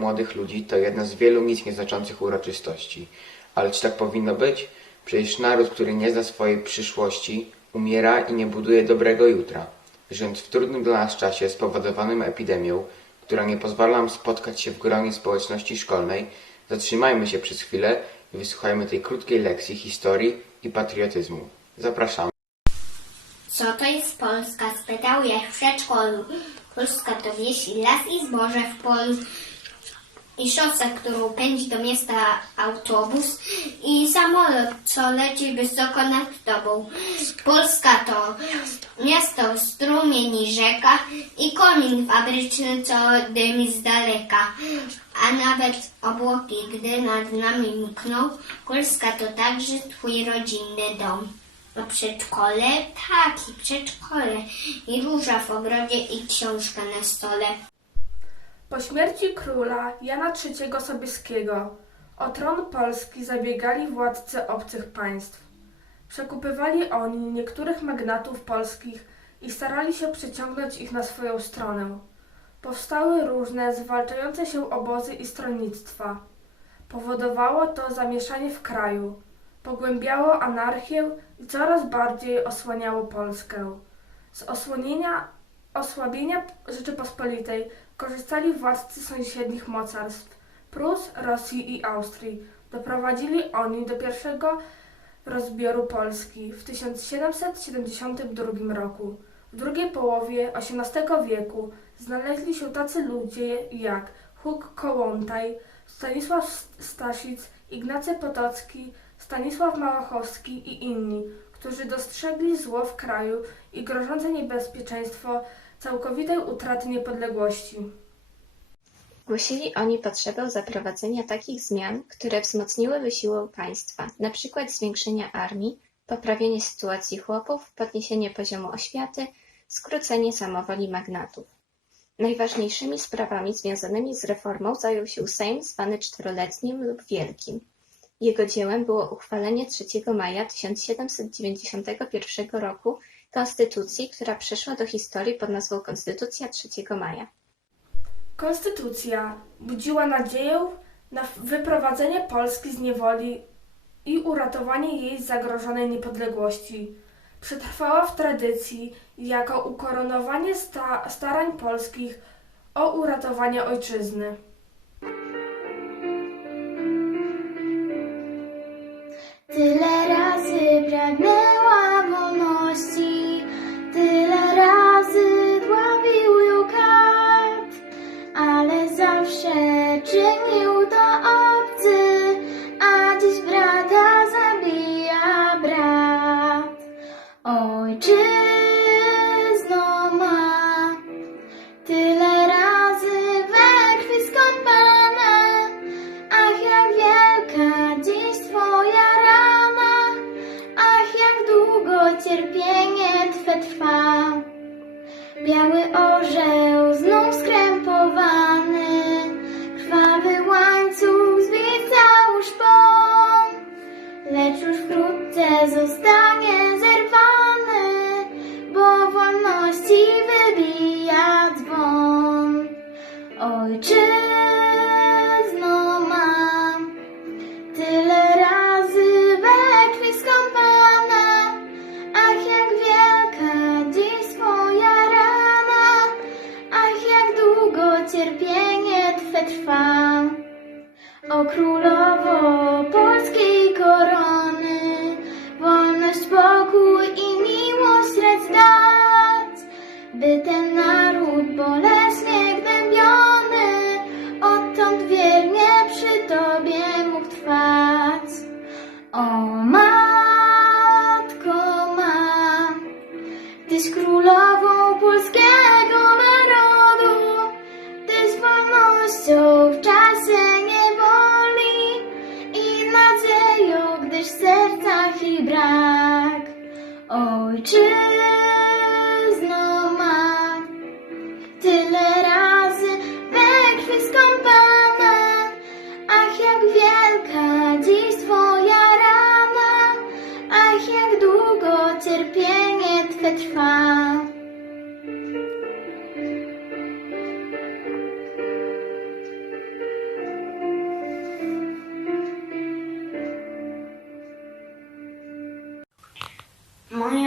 młodych ludzi to jedna z wielu nic nieznaczących uroczystości. Ale czy tak powinno być? Przecież naród, który nie zna swojej przyszłości, umiera i nie buduje dobrego jutra. Żyjąc w trudnym dla nas czasie spowodowanym epidemią, która nie pozwala nam spotkać się w gronie społeczności szkolnej, zatrzymajmy się przez chwilę i wysłuchajmy tej krótkiej lekcji historii i patriotyzmu. Zapraszamy. Co to jest Polska? Spytał jak w przedszkolu. Polska to wieś i las i zboże w polu. I szosa, którą pędzi do miasta autobus i samolot, co leci wysoko nad tobą. Polska to miasto, strumień i rzeka i komin fabryczny, co dymi z daleka. A nawet obłoki, gdy nad nami mkną, Polska to także twój rodzinny dom. A przedszkole? Tak, i przedszkole. I róża w ogrodzie i książka na stole. Po śmierci króla Jana III Sobieskiego o tron Polski zabiegali władcy obcych państw. Przekupywali oni niektórych magnatów polskich i starali się przyciągnąć ich na swoją stronę. Powstały różne zwalczające się obozy i stronnictwa. Powodowało to zamieszanie w kraju, pogłębiało anarchię i coraz bardziej osłaniało Polskę. Z osłonienia, osłabienia Rzeczypospolitej korzystali władcy sąsiednich mocarstw Prus, Rosji i Austrii. Doprowadzili oni do pierwszego rozbioru Polski w 1772 roku. W drugiej połowie XVIII wieku znaleźli się tacy ludzie jak Huk Kołłątaj, Stanisław Stasic, Ignacy Potocki, Stanisław Małachowski i inni, którzy dostrzegli zło w kraju i grożące niebezpieczeństwo całkowitej utraty niepodległości. Głosili oni potrzebę zaprowadzenia takich zmian, które wzmocniłyby siłę państwa, na przykład zwiększenia armii, poprawienie sytuacji chłopów, podniesienie poziomu oświaty, skrócenie samowoli magnatów. Najważniejszymi sprawami związanymi z reformą zajął się Sejm zwany Czteroletnim lub Wielkim. Jego dziełem było uchwalenie 3 maja 1791 roku konstytucji, która przeszła do historii pod nazwą Konstytucja 3 maja. Konstytucja budziła nadzieję na wyprowadzenie Polski z niewoli i uratowanie jej zagrożonej niepodległości. Przetrwała w tradycji jako ukoronowanie sta- starań polskich o uratowanie ojczyzny. Tyle razy pragnęła długo cierpienie twe trwa. Biały orzeł znów skrępowany, krwawy łańcuch zwisał szpon, lecz już wkrótce zostanie zerwany, bo wolności wybija dzwon. Ojczyzno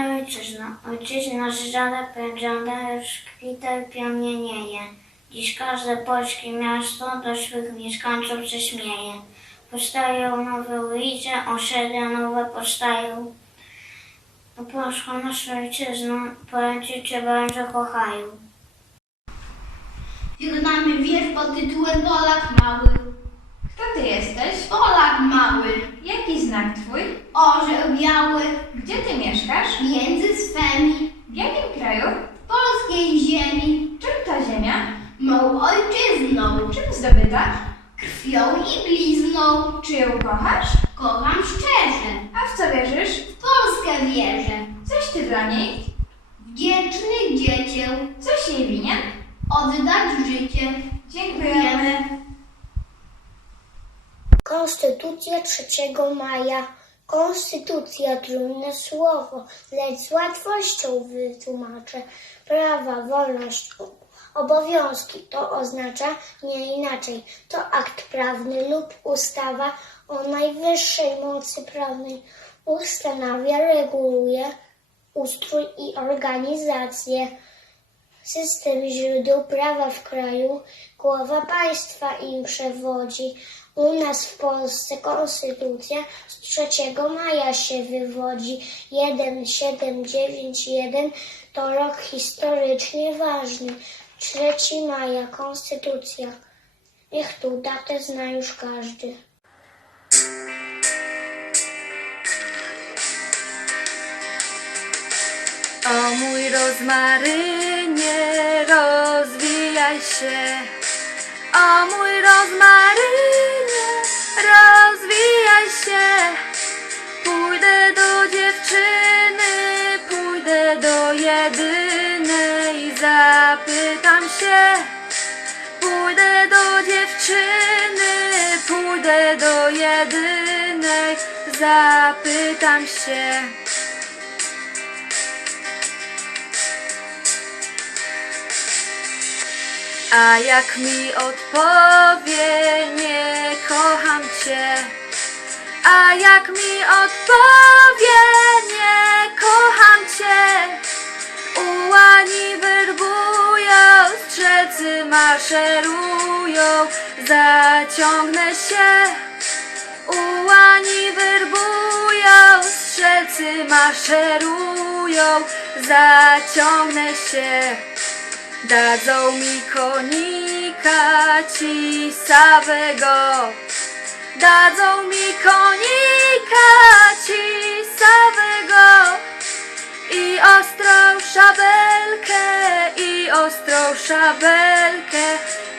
ojczyzna, ojczyzna żydżana pędzana już kwita i piomienieje. Dziś każde polskie miasto do swych mieszkańców się śmieje. Powstają nowe ulice, osiedla nowe powstają. O Polską naszą ojczyznę, Polacy Cię bardzo kochają. Wykonamy wiersz pod tytułem Polak Mały. Kto ty jesteś? Polak Mały, Jaki znak twój? orzeł biały, Gdzie ty mieszkasz? między swemi, W jakim kraju? polskiej ziemi, Czym ta ziemia? mą ojczyzną, Czym zdobyta? krwią i blizną. Czy ją kochasz? Kocham szczerze, A w co wierzysz? w Polskę wierzę, Coś ty dla niej? wdzięczny dziecię, Coś jej winien? oddać życie. Dziękujemy. Konstytucja 3 maja. Konstytucja trudne słowo, lecz z łatwością wytłumaczę. Prawa, wolność, obowiązki to oznacza nie inaczej. To akt prawny lub ustawa o najwyższej mocy prawnej. Ustanawia, reguluje ustrój i organizację. System źródeł prawa w kraju, głowa państwa im przewodzi. U nas w Polsce konstytucja z 3 maja się wywodzi. 1791 to rok historycznie ważny. 3 maja konstytucja. Niech tą datę zna już każdy. O mój rozmarynie, rozwijaj się. Mój rozmarynie, rozwijaj się. Pójdę do dziewczyny, pójdę do jedynej, zapytam się. Pójdę do dziewczyny, pójdę do jedynej, zapytam się. A jak mi odpowie, nie kocham cię. A jak mi odpowie, nie kocham cię. Ułani werbują, strzelcy maszerują, zaciągnę się. Ułani werbują, strzelcy maszerują, zaciągnę się. Dadzą mi konika ci sawego. Dadzą mi konika ci sawego. I ostrą szabelkę, i ostrą szabelkę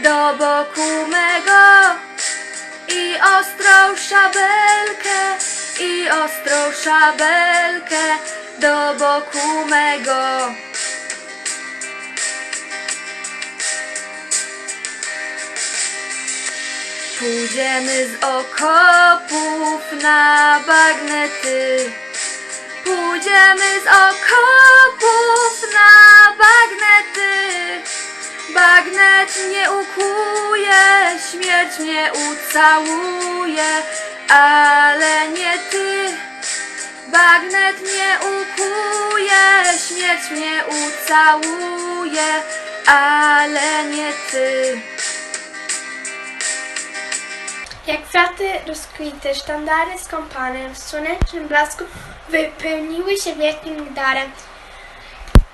do boku mego. I ostrą szabelkę, i ostrą szabelkę do boku mego. Pójdziemy z okopów na bagnety. Pójdziemy z okopów na bagnety. Bagnet mnie ukłuje, śmierć mnie ucałuje, ale nie ty. Bagnet mnie ukłuje, śmierć mnie ucałuje, ale nie ty. Jak kwiaty rozkwite, sztandary skąpane w słonecznym blasku wypełniły się wielkim darem.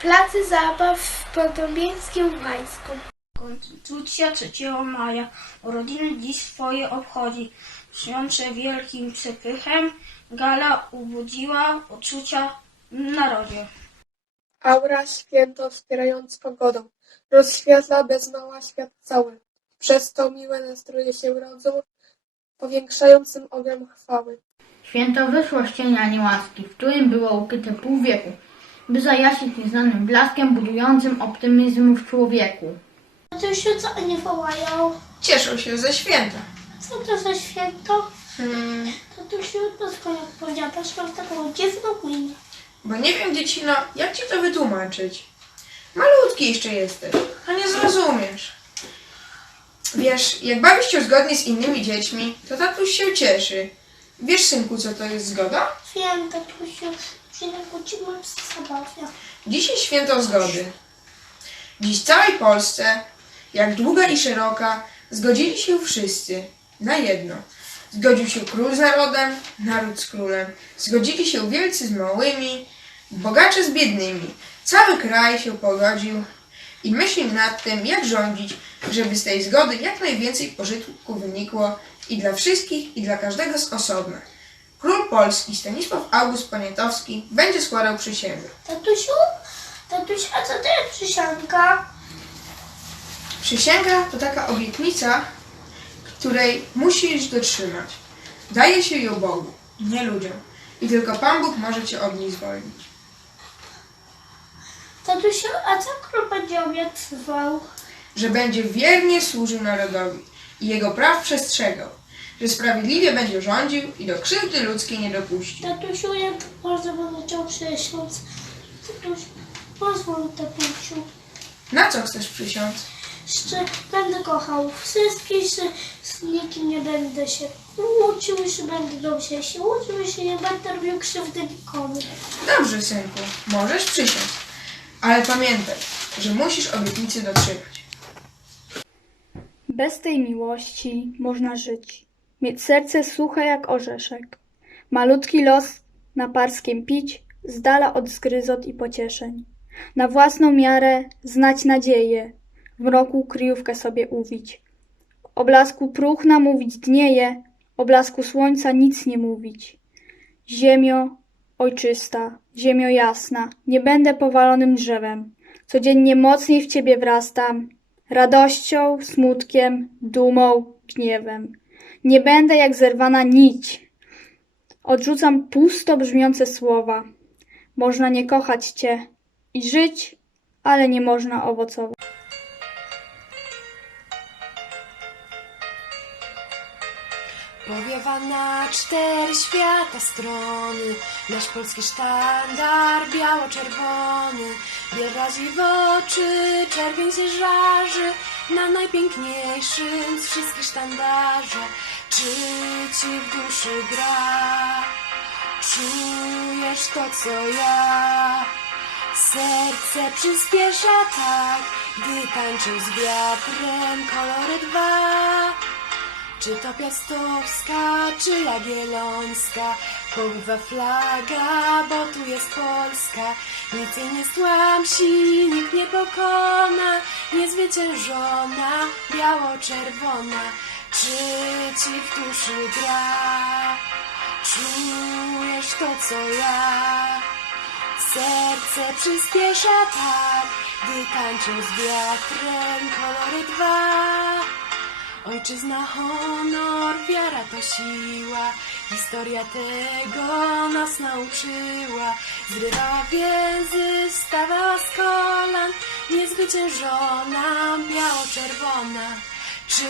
Placy zabaw w podobieńskim Gdańsku. Konstytucja 3 maja urodziny dziś swoje obchodzi. Świącze wielkim przepychem gala ubudziła uczucia w narodzie. Aura święto wspierając pogodą, rozświetla bez mała świat cały. Przez to miłe nastroje się rodzą, powiększającym ogrom chwały. Święto wyszło z cienia niełaski, w którym było ukryte pół wieku, by zajaśnić nieznanym blaskiem budującym optymizm w człowieku. Tatusiu, co oni wołają? Cieszą się ze święta. Co to za święto? Hmm, to skąd odpowiadasz? Mam taką dziwną minę. bo nie wiem, dziecino, jak ci to wytłumaczyć. Malutki jeszcze jesteś, a nie zrozumiesz. Wiesz, jak bawisz się zgodnie z innymi dziećmi, to tatuś się cieszy. Wiesz, synku, co to jest zgoda? Wiem, tatusiu, się nie kłócimy przy zabawie. Dzisiaj święto zgody. Dziś w całej Polsce, jak długa i szeroka, zgodzili się wszyscy na jedno. Zgodził się król z narodem, naród z królem. Zgodzili się wielcy z małymi, bogacze z biednymi. Cały kraj się pogodził i myślił nad tym, jak rządzić, żeby z tej zgody jak najwięcej pożytku wynikło i dla wszystkich, i dla każdego z osobna. Król Polski Stanisław August Poniatowski będzie składał przysięgę. Tatusiu, tatuś, a co to jest przysianka? Przysięga to taka obietnica, której musisz dotrzymać. Daje się ją Bogu, nie ludziom. I tylko Pan Bóg może cię od niej zwolnić. Tatusiu, a co król będzie obiecywał? Że będzie wiernie służył narodowi i jego praw przestrzegał. Że sprawiedliwie będzie rządził i do krzywdy ludzkiej nie dopuści. Tatusiu, jak bardzo będę chciał przysiąc. Tatuś, pozwól, tatusiu. Na co chcesz przysiąc? Że będę kochał wszystkich, że z nikim nie będę się kłócił, że będę dobrze się uczył, że nie będę robił krzywdy nikomu. Dobrze, synku, możesz przysiąc. Ale pamiętaj, że musisz obietnicy dotrzymać. Bez tej miłości można żyć, mieć serce suche jak orzeszek, malutki los na parskiem pić, z dala od zgryzot i pocieszeń, na własną miarę znać nadzieję, w mroku kryjówkę sobie uwić, o blasku próchna mówić dnieje, o blasku słońca nic nie mówić. Ziemio ojczysta, ziemio jasna, nie będę powalonym drzewem, codziennie mocniej w ciebie wrastam, radością, smutkiem, dumą, gniewem. Nie będę jak zerwana nić. Odrzucam pusto brzmiące słowa. Można nie kochać cię i żyć, ale nie można owocować. Powiewa na cztery świata strony. Nasz polski sztandar biało-czerwony. Biel razi w oczy, czerwień się żarzy. Na najpiękniejszym z wszystkich sztandarze. Czy ci w duszy gra? Czujesz to co ja? Serce przyspiesza tak Gdy tańczą z wiatrem kolory dwa czy to piastowska, czy jagiellońska Powiewa flaga, bo tu jest Polska Nic jej nie stłamsi, nikt nie pokona Niezwyciężona, biało-czerwona Czy ci w duszy gra? Czujesz to co ja? Serce przyspiesza tak Gdy tańczą z wiatrem kolory dwa Ojczyzna, honor, wiara to siła, historia tego nas nauczyła. Zrywała więzy, stawała z kolan, niezwyciężona, biało-czerwona. Czy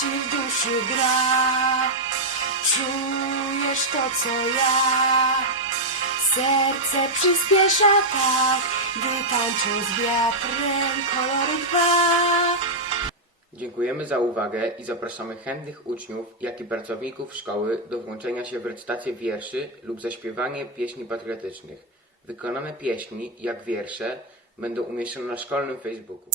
ci w duszy gra? Czujesz to, co ja? Serce przyspiesza tak, gdy tańczą z wiatrem kolory dwa. Dziękujemy za uwagę i zapraszamy chętnych uczniów, jak i pracowników szkoły do włączenia się w recytację wierszy lub zaśpiewanie pieśni patriotycznych. Wykonane pieśni, jak wiersze, będą umieszczone na szkolnym Facebooku.